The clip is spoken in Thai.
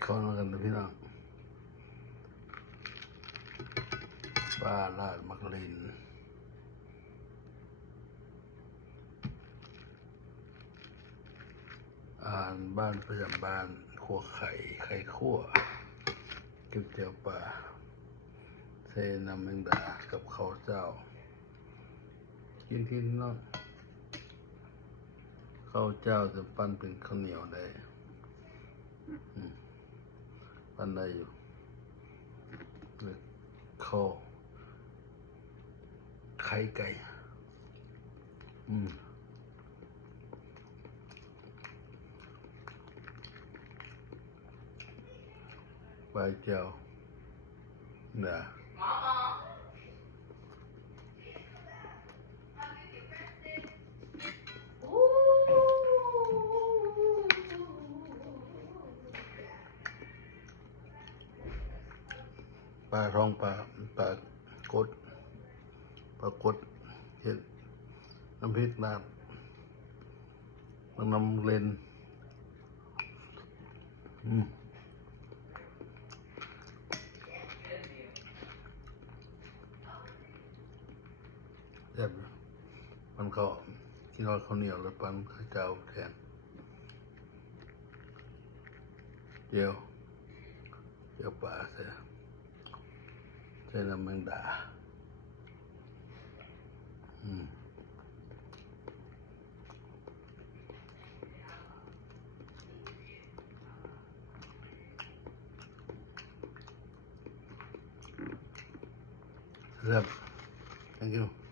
เข้ามากันเลยพี่น้องปลาลาดมักลินบ้านประจำบ้านขั่วไข่ขั่วก๋วยเตี๋ยวปลาเซน้ำแมงดากับข้าวเจ้ากินที่น้องข้าวเจ้าจะปั้นเป็นข้าวเหนียวได้ปั้นได้อยู่ข้าวไข่ไก่ปลาเจ้านะปลาร้องปลากดเห็ดน้ำพริกลาบน้ำเลนแบบมันก็กินข้าวเหนียวแล้วปั้นข้าวเจ้าแทนเจียวปลาใส่น้ำแมงดาครับ thank you